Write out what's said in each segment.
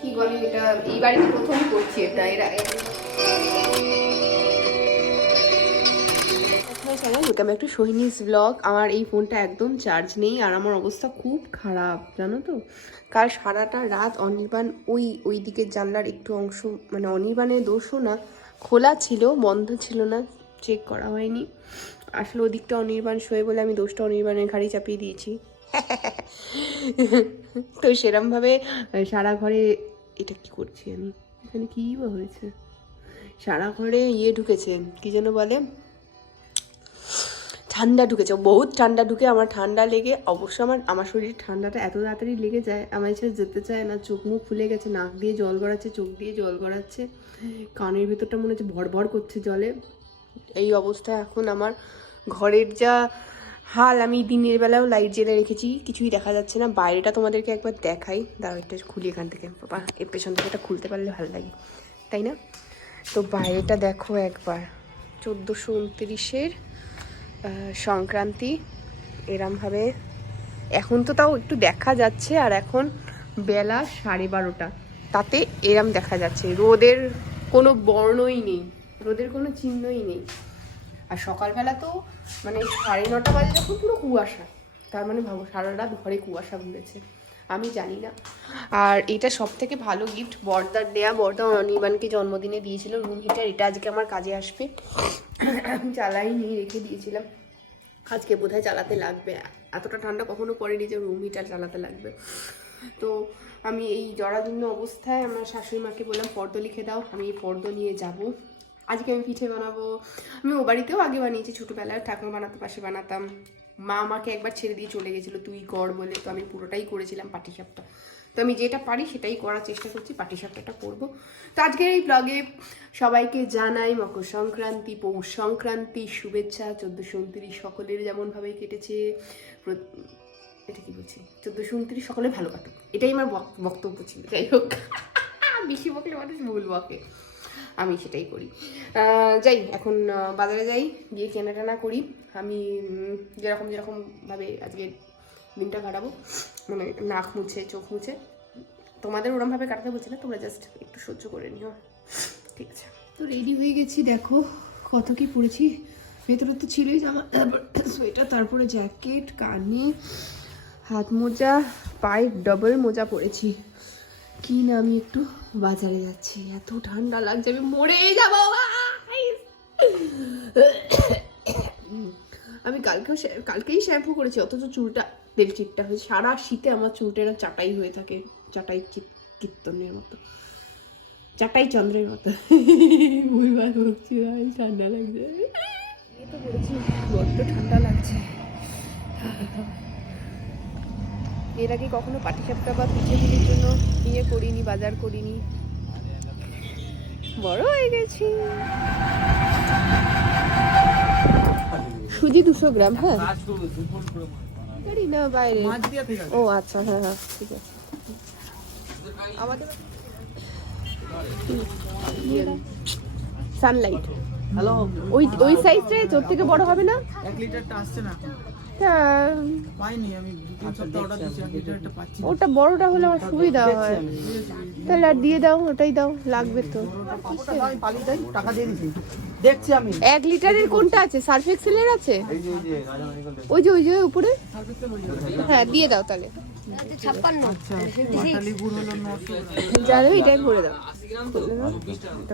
কি বলে এটা? এই বাড়িতে প্রথম করছি এটা, এর ওয়েলকাম একটু সোহিনীস ব্লগ আমার এই ফোনটা একদম চার্জ নেই, আর আমার অবস্থা খুব খারাপ, জানো তো? কাল সারাটা রাত অনির্বাণ ওই ওই দিকের জানলার একটু অংশ মানে অনির্বাণের দোষও না, খোলা ছিল, বন্ধ ছিল না চেক করা হয়নি। আসলে ওদিকটা অনির্বাণ শোয়ে বলে আমি দোষটা অনির্বাণের ঘাড়ি চাপিয়ে দিয়েছি। তো সেরমভাবে সারা ঘরে এটা কি করছি আমি? এখানে কী বা হয়েছে? সারা ঘরে ইয়ে ঢুকেছে, কি যেন বলে? ঠান্ডা ঢুকেছে, বহুত ঠান্ডা ঢুকে আমার ঠান্ডা লেগে, অবশ্য আমার আমার শরীরে ঠান্ডাটা এত তাড়াতাড়ি লেগে যায়, আমার ছেড়ে যেতে চায় না, চোখ মুখ ফুলে গেছে, নাক দিয়ে জল গড়াচ্ছে, চোখ দিয়ে জল গড়াচ্ছে, কানের ভেতরটা মনে হচ্ছে ভর ভর করছে জলে। এই অবস্থায় এখন আমার ঘরের যা হাল আমি দিনের বেলাও লাইট জ্বেলে রেখেছি, কিছুই দেখা যাচ্ছে না। বাইরেটা তোমাদেরকে একবার দেখাই। দাঁড়াও একটা খুলি এখান থেকে। বাবা, এর পেছন থেকে এটা খুলতে পারলে ভালো লাগে। তাই না? তো বাইরেটা দেখো একবার। চোদ্দোশো উনত্রিশের সংক্রান্তি। এরমভাবে। এখন তো তাও একটু দেখা যাচ্ছে, আর এখন বেলা সাড়ে বারোটা। তাতে এরম দেখা যাচ্ছে। রোদের কোনো বর্ণই নেই। রোদের কোনো চিহ্নই নেই। আর সকালবেলা তো মানে সাড়ে নটা বাজে যখন পুরো কুয়াশা, তার মানে ভাবো সারা রাত ঘরে কুয়াশা ঘুরেছে, আমি জানি না। আর এটা সব থেকে ভালো গিফট বর্দার দেয়া, বর্দা অনির্বাণকে জন্মদিনে দিয়েছিল রুম হিটার এটা আজকে আমার কাজে আসবে। আমি চালাইনি রেখে দিয়েছিলাম। আজকে বোধহয় চালাতে লাগবে। এতটা ঠান্ডা কখনো পড়েনি যে রুম হিটার চালাতে লাগবে। তো আমি এই জরাজীর্ণ অবস্থায় আমার শাশুড়ি মাকে বললাম, পর্দ লিখে দাও, আমি এই পর্দ নিয়ে যাব। আজকে আমি পিঠে বানাবো। আমি ও বাড়িতেও আগে বানিয়েছি, ছোটোবেলায় ঠাকুর বানাতে পাশে বানাতাম। মা আমাকে একবার ছেড়ে দিয়ে চলে গেছিল, তুই কর বলে। তো আমি পুরোটাই করেছিলাম পাটিসাপটা। তো আমি যেটা পারি সেটাই করার চেষ্টা করছি, পাটিসাপটাটা করব। তো আজকের এই ব্লগে সবাইকে জানাই মকর সংক্রান্তি, পৌষ সংক্রান্তি, শুভেচ্ছা। চোদ্দোশো উনত্রিশ সকলের যেমনভাবে কেটেছে এটা কি বলছি? চোদ্দোশো উনত্রিশ সকলে ভালো কাটুক। এটাই আমার বক- বক্তব্য ছিল, যাই হোক। বেশি বকলে মানুষ ভুল বকে। আমি সেটাই করি। যাই, এখন বাজারে যাই, গিয়ে কেনাটানা করি। আমি যেরকম যেরকমভাবে আজকে দিনটা কাটাবো মানে নাক মুছে, চোখ মুছে, তোমাদের ওরমভাবে কাটাতে বলছি না, তোমরা জাস্ট একটু সহ্য করে নিও। ঠিক আছে। তো রেডি হয়ে গেছি, দেখো কত কি পরেছি। ভেতরে তো ছিলই জামা তারপর সোয়েটার তারপরে জ্যাকেট কানে, হাত মোজা, পায়ে ডবল মোজা পরেছি। কি না আমি একটু বাজারে যাচ্ছি। এত ঠান্ডা লাগছে, আমি মরেই যাব আমি কালকেও কালকেই শ্যাম্পু করেছি, অথচ চুলটা তেল চিটটা হয়েছে। সারা শীতে আমার চুলটা এরম চাটাই হয়ে থাকে, চাটাই কীর্তনের মতো। চাটাই চন্দ্রের মতো। ভুলবার হচ্ছে ঠান্ডা লাগছে। বড্ড ঠান্ডা লাগছে। এর আগে কখনো পাটিসাপটা বা পিঠে পুলির জন্য ইয়ে করিনি বাজার করিনি। বড় হয়ে গেছি। সুজি দুশো গ্রাম হ্যাঁ? জানি না বাইরে। ও আচ্ছা হ্যাঁ হ্যাঁ ঠিক আছে। আমাদের সানলাইট। হ্যালো। ওই ওই সাইজটাই তোর থেকে বড় হবে না? এক লিটারটা আসছে না। পাচ্ছি না। ওটা বড়টা হলে আমার সুবিধা হয়। তাহলে আর দিয়ে দাও ওটাই দাও লাগবে তো। আমি পালিয়ে যাই টাকা দিয়ে দিছি। দেখছি আমি। এক লিটারের কোনটা আছে? সার্ফ এক্সেলের আছে? ওই যে ওই যে উপরে? হ্যাঁ দিয়ে দাও তাহলে। আচ্ছা যা দেবে এটাই ভরে দাও।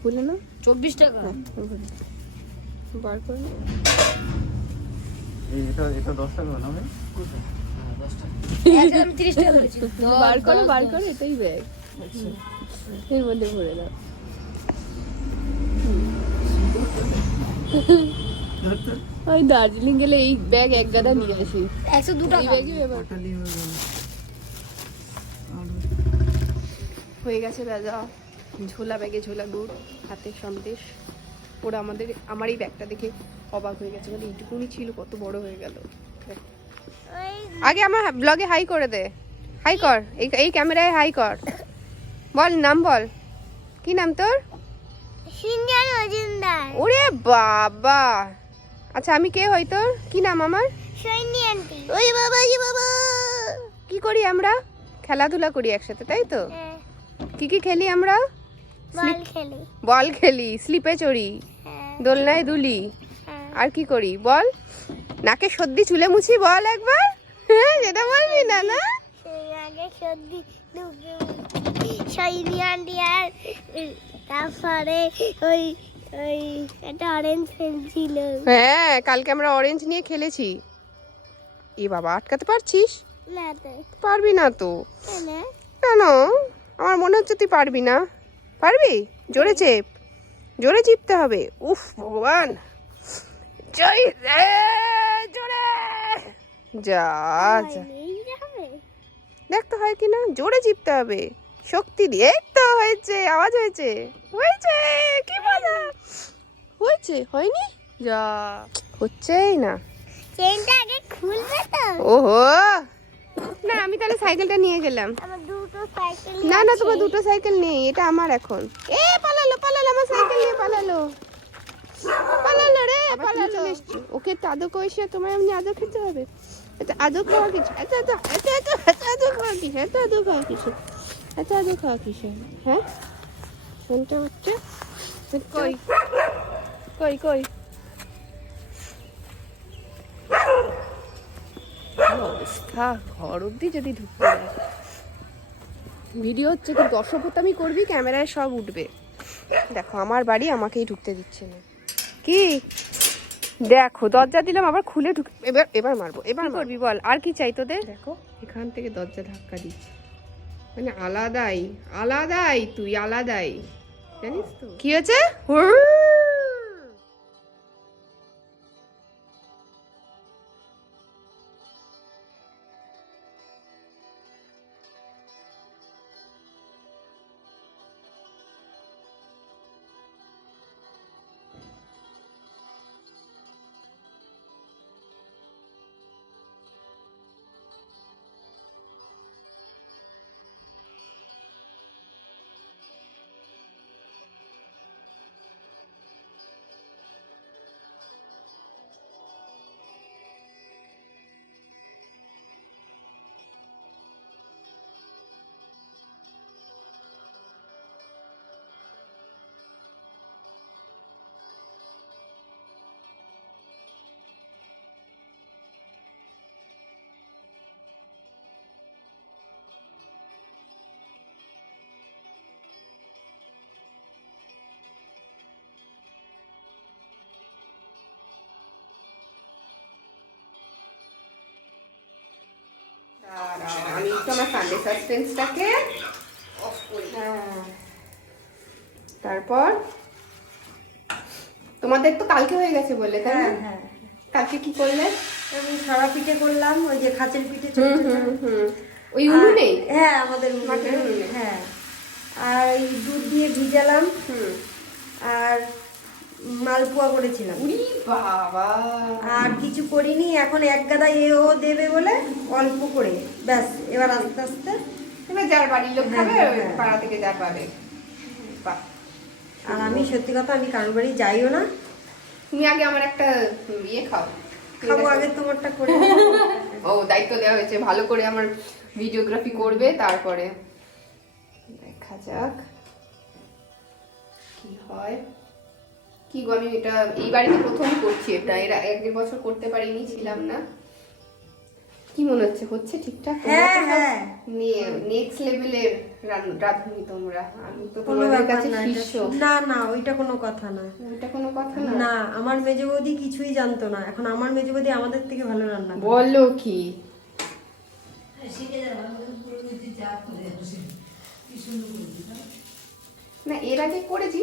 খুলে এটা চব্বিশ টাকা। বার করে এটা এটা দশ টাকা না ভাই একদম তিরিশ টাকা বলেছি বার করো বার করো এটাই ব্যাগ। এর মধ্যে ভরে দাও। ওই দার্জিলিং গেলে এই ব্যাগ এক গাদা নিয়ে আসি। একশো দু টাকা। হয়ে গেছে রাজা ঝোলা ব্যাগে ঝোলা গুড় হাতে সন্দেশ। ওরা আমাদের আমার এই ব্যাগটা দেখে অবাক হয়ে গেছে। মানে এইটুকুনি ছিল কত বড় হয়ে গেল। আগে আমার ব্লগে হাই করে দে। হাই কর। এই এই ক্যামেরায় হাই কর। বল নাম বল। কি নাম তোর? ওরে বাবা! আচ্ছা আমি কে হই তোর? কি নাম আমার? ওই বাবা বাবা! কি করি করি আমরা? খেলাধুলা করি একসাথে তাই তো? হ্যাঁ। কি কি খেলি আমরা? বল খেলি। বল খেলি স্লিপে চড়ি হ্যাঁ। দোলনায় দুলি। হ্যাঁ। আর কি করি? বল। নাকে সর্দি চুলে মুছি বল একবার। হ্যাঁ যেটা বলবি না না? সর্দি তারপরে ওই ওই একটা অরেঞ্জ হ্যাঁ কালকে আমরা অরেঞ্জ নিয়ে খেলেছি। এ বাবা আটকাতে পারছিস? না পারবি না তো। কেন? আমার মনে হচ্ছে তুই পারবি না। পারবি? জোরে চেপ। জোরে চিপতে হবে। উফ ভগবান। জয় রে জোরে। যা যা। এই যাবে? দেখ হয় কিনা জোরে চিপতে হবে। শক্তি দিয়ে তো হয়েছে আওয়াজ হয়েছে। হয়েছে কি মজা। হয়েছে হয়নি? যা হচ্ছেই না। চেনটা আগে খুলবে তো। ওহো! তাহলে সাইকেলটা নিয়ে গেলাম। দুটো না না তোমার দুটো সাইকেল নেই এটা আমার এখন। এ পালালো পালালো আমার সাইকেল নিয়ে পালালো। পালালো রে পালালো। ওকে একটু আদর করেছে তোমার এমনি আদর খেতে হবে। এটা আদর খাওয়া কিছু? এত এত এত এত এত আদর খাওয়া কিছু? এত আদর খাওয়া কিছু? এত আদর খাওয়া কিছু? হ্যাঁ? শুনতে হচ্ছে? কই? কই কই কি অবস্থা ঘর অব্দি যদি ঢুকতে দেয়। ভিডিও হচ্ছে কিন্তু অসভ্যতামি করবি ক্যামেরায় সব উঠবে। দেখো আমার বাড়ি আমাকেই ঢুকতে দিচ্ছে না। কি? দেখো দরজা দিলাম আবার খুলে ঢুক এবার এবার মারবো এবার করবি বল আর কি চাই তোদের? দেখো এখান থেকে দরজা ধাক্কা দিচ্ছে। মানে আলাদাই আলাদাই তুই আলাদাই। জানিস তো? কি হয়েছে? আমি একটু আমার সানডে সাসপেন্সটাকে হ্যাঁ। তারপর? তোমাদের তো কালকে হয়ে গেছে বললে তাই না? হ্যাঁ কালকে কি করলে? আমি সারা পিঠে করলাম ওই যে খাঁচের পিঠে ছোট। হুম ওই আর- হ্যাঁ আমাদের উনুনে। হ্যাঁ। আর দুধ দিয়ে ভিজালাম। হুম। আর মালপোয়া করেছিলাম। বাবা। আর কিছু করিনি এখন এক গাদা এও দেবে বলে অল্প করে। ব্যাস এবার আস্তে আস্তে এবার যার বাড়ির লোক হ্যাঁ, খাবে হ্যাঁ, হ্যাঁ। পাড়া থেকে যা পাবে। আর আমি সত্যি কথা আমি কারোর বাড়ি যাইও না। তুমি আগে আমার একটা ইয়ে খাও। খাব আগে তোমারটা করে ও দায়িত্ব দেওয়া হয়েছে ভালো করে আমার ভিডিওগ্রাফি করবে তারপরে দেখা যাক কি হয়। কি গো আমি এটা এই বাড়িতে প্রথম করছি এটা এর এক দেড় বছর করতে পারিনি ছিলাম না। কি মনে হচ্ছে হচ্ছে ঠিকঠাক? হ্যাঁ, হ্যাঁ। নেক্সট লেভেলের রাঁধুনি তোমরা। আমি তো তোমাদের কাছে না শিষ্য। না না ওইটা কোনো কথা না। এটা কোনো কথা না? না আমার মেজ বৌদি কিছুই জানতো না। এখন আমার মেজ বৌদি আমাদের থেকে ভালো রান্না বলো কি? না এর আগে করেছি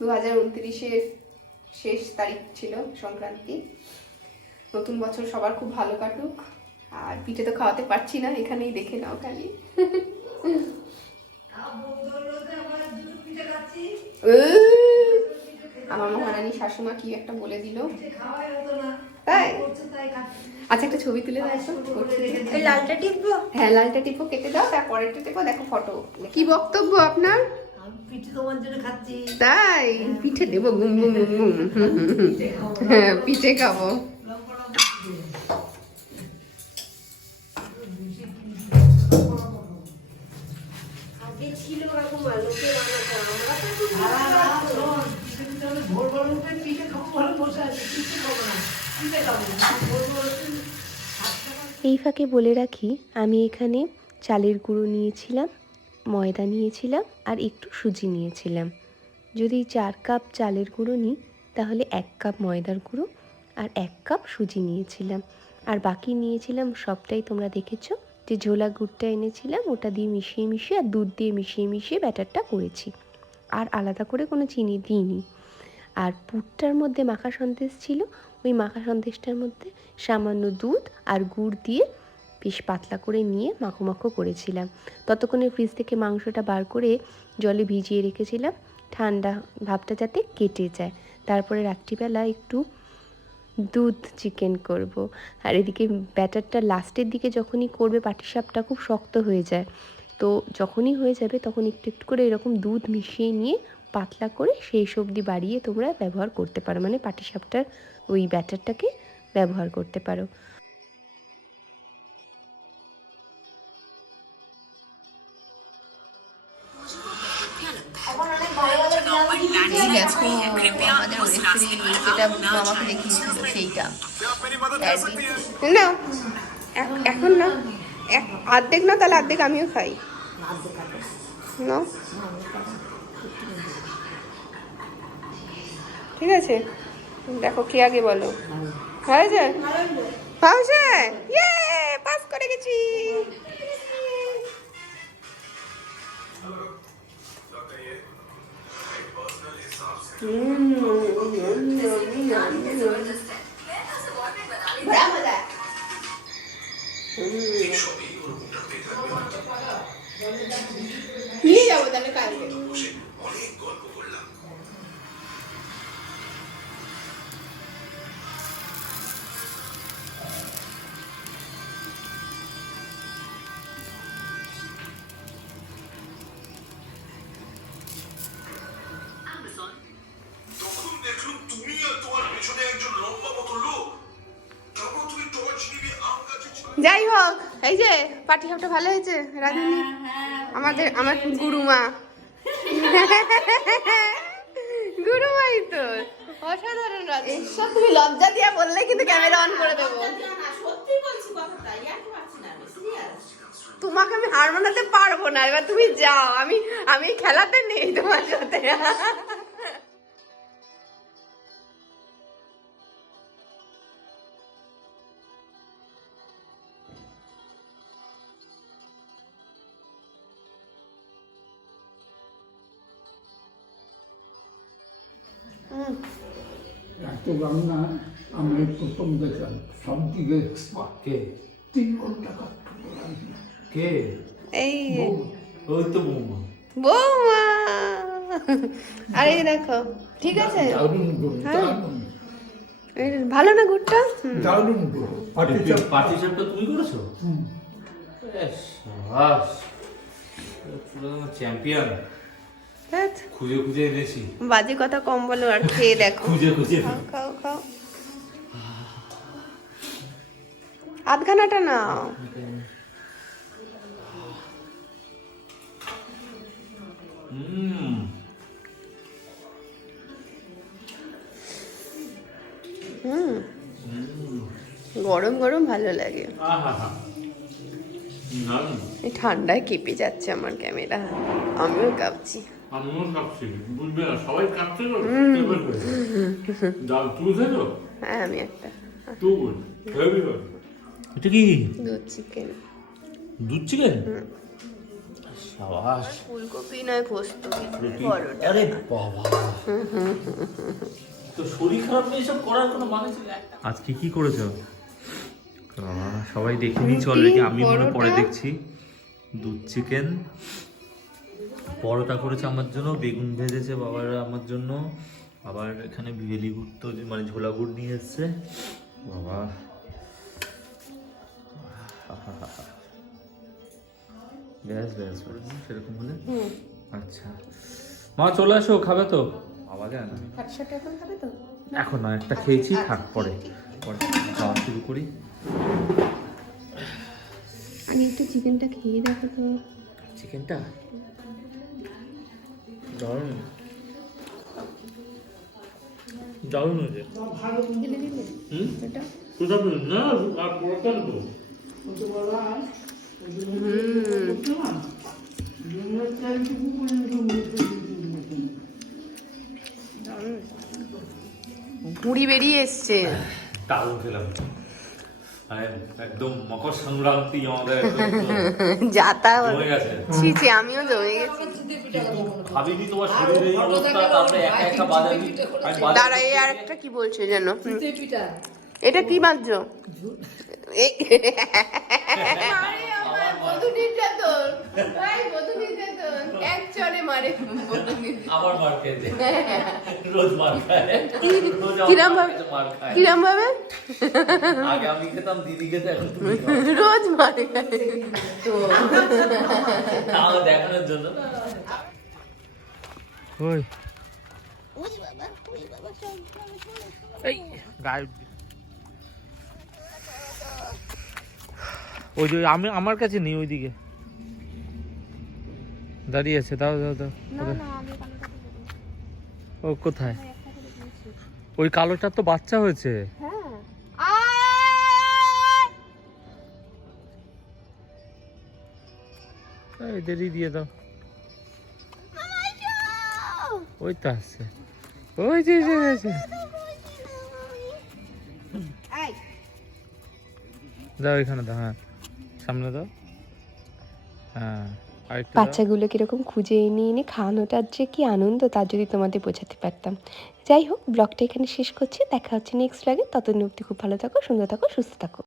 দু হাজার উনত্রিশের শেষ তারিখ ছিল সংক্রান্তি। নতুন বছর সবার খুব ভালো কাটুক। আর পিঠে তো খাওয়াতে পারছি না এখানেই দেখে নাও খালি। আমার মহারানী শাশুমা কি একটা বলে দিল। তাই? আচ্ছা একটা ছবি তুলে দেখে। ওই লালটা টিপবো? হ্যাঁ লালটা টিপো কেটে দাও তারপরেরটা টিপো দেখো ফটো কি বক্তব্য আপনার? পিঠে তোমার জন্য খাচ্ছি। তাই? পিঠে দেবো গুম গুম গুম গুম। হ্যাঁ পিঠে খাব। এই ফাঁকে বলে রাখি আমি এখানে চালের গুঁড়ো নিয়েছিলাম। ময়দা নিয়েছিলাম আর একটু সুজি নিয়েছিলাম। যদি চার কাপ চালের গুঁড়ো নিই, তাহলে এক কাপ ময়দার গুঁড়ো আর এক কাপ সুজি নিয়েছিলাম। আর বাকি নিয়েছিলাম সবটাই তোমরা দেখেছ, যে ঝোলা গুড়টা এনেছিলাম, ওটা দিয়ে মিশিয়ে মিশিয়ে আর দুধ দিয়ে মিশিয়ে মিশিয়ে ব্যাটারটা করেছি। আর আলাদা করে কোনো চিনি দিইনি। আর পুরটার মধ্যে মাখা সন্দেশ ছিল, ওই মাখা সন্দেশটার মধ্যে সামান্য দুধ আর গুড় দিয়ে বেশ পাতলা করে নিয়ে মাখো মাখো করেছিলাম। ততক্ষণে ফ্রিজ থেকে মাংসটা বার করে জলে ভিজিয়ে রেখেছিলাম। ঠান্ডা ভাবটা যাতে কেটে যায়। তারপরে রাত্রিবেলা একটু দুধ চিকেন করব। আর এদিকে ব্যাটারটা লাস্টের দিকে যখনই করবে পাটিসাপটা খুব শক্ত হয়ে যায়। তো যখনই হয়ে যাবে তখন একটু একটু করে এরকম দুধ মিশিয়ে নিয়ে পাতলা করে সেই সবজি বাড়িয়ে তোমরা ব্যবহার করতে পারো। মানে পাটিসাপটার ওই ব্যাটারটাকে ব্যবহার করতে পারো। আমাদের যেটা আমাকে দেখিয়েছিল সেইটা না এখ- এখন না। এক- অর্ধেক না তাহলে অর্ধেক আমিও খাই। না ঠিক আছে। দেখো কে আগে বলো। হয়েছে? হয়েছে ইয়ে পাস করে গেছি। বড়া মজা নিয়ে যাব তাহলে কালকে। তখন পাটি সাপটা ভালো হয়েছে রাধুনি? আমাদের আমার গুরুমা। গুরুমাই তো অসাধারণ রাধুনি। এসব তুমি লজ্জা দিয়া বললে কিন্তু ক্যামেরা অন করে দেবো। তোমাকে আমি হার মানাতে পারব না এবার তুমি যাও আমি আমি খেলাতে নেই তোমার সাথে। এত রান্না আমি প্রথম দেখলাম সব দিকে এক্সপার্ট কে? তিন ঘণ্টা কাটতে কে? এই ওই তো বৌমা। বৌমা। আরে দেখো ঠিক আছে? হ্যাঁ। এই ভালো না গুড়টা। দারুণ গুণ পাটি চাপ পার্টি সাপটা তুমি করেছ? চ্যাম্পিয়ন খুঁজে খুঁজে এনেছি। বাজে কথা কম বলো আর খেয়ে দেখো। খুঁজে খুঁজে খাও খাও খাও। আধখানাটা নাও। হুম। গরম গরম ভালো লাগে। ঠান্ডায় কেঁপে যাচ্ছে আমার ক্যামেরা। আমিও কাঁপছি। আমিও কাঁপছি বুঝবে না সবাই কাঁপছে তো টেবিল করে ডাল তুলছে তো হ্যাঁ আমি একটা। টু গুড হেভি গুড এটা কি? দুধ চিকেন। দুধ চিকেন? সাবাস। ফুলকপি নয় পোস্ত আরে বাবা। তো শরীর খারাপ নিয়ে এসব করার কোনো মানে ছিল? আজকে কি করেছ? সবাই দেখে নিয়েছি অলরেডি আমি মনে পরে দেখছি। দুধ চিকেন। পরোটা করেছে আমার জন্য বেগুন ভেজেছে বাবার আমার জন্য। আবার এখানে ভেলি গুড় তো মানে ঝোলা গুড় নিয়ে এসছে। বাবা। ব্যাস ব্যাস ব্যাস, সেরকম হলে? আচ্ছা। মা চলে আসো খাবে তো? বাবা যায় না। এখন খাবে তো? এখন না একটা খেয়েছি থাক পরে। পরে খাওয়া শুরু করি। আমি একটু চিকেনটা খেয়ে দেখো তো। চিকেনটা? দারুণ দারুণ হয়েছে। না আর মুড়ি বেরিয়ে এসছে। দারুণ খেলাম। একদম মকর সংক্রান্তি আমাদের যাতা জমে গেছে। ছি ছি আমিও জমে গেছি। ভাবিনি তোমার শরীরে এই অবস্থা তারপরে একা একা বাজাবি। দাঁড়া এই আর একটা কি বলছে যেন এটা কি বাজছো এই- বধূ নির্যাতন। ভাই, বধূ নির্যাতন। এক মারে। আবার মার খেয়েছে। রোজ মার খায়। কিরম ভাবে? কিরম ভাবে? আগে আমি খেতাম দিদি খেতে এখন। রোজ মারে তো। দেখানোর জন্য ওই। এই গায়ে ওই যে আমি আমার কাছে নেই ওইদিকে। দাঁড়িয়ে আছে দাও দাও। দাও ও কোথায়? ওই কালোটার তো বাচ্চা হয়েছে। এই দেরি দিয়ে দাও। ওই তো আসছে ওই যে এসে দাও এখানে দাও হ্যাঁ। সামনে দাও। হ্যাঁ। বাচ্চাগুলো কীরকম খুঁজে এনে এনে খাওয়ানোটার যে কি আনন্দ তা যদি তোমাদের বোঝাতে পারতাম। যাই হোক, ব্লগটা এখানে শেষ করছি, দেখা হচ্ছে নেক্সট ব্লগে ততদিন অব্দি খুব ভালো থাকো, সুন্দর থাকো, সুস্থ থাকো।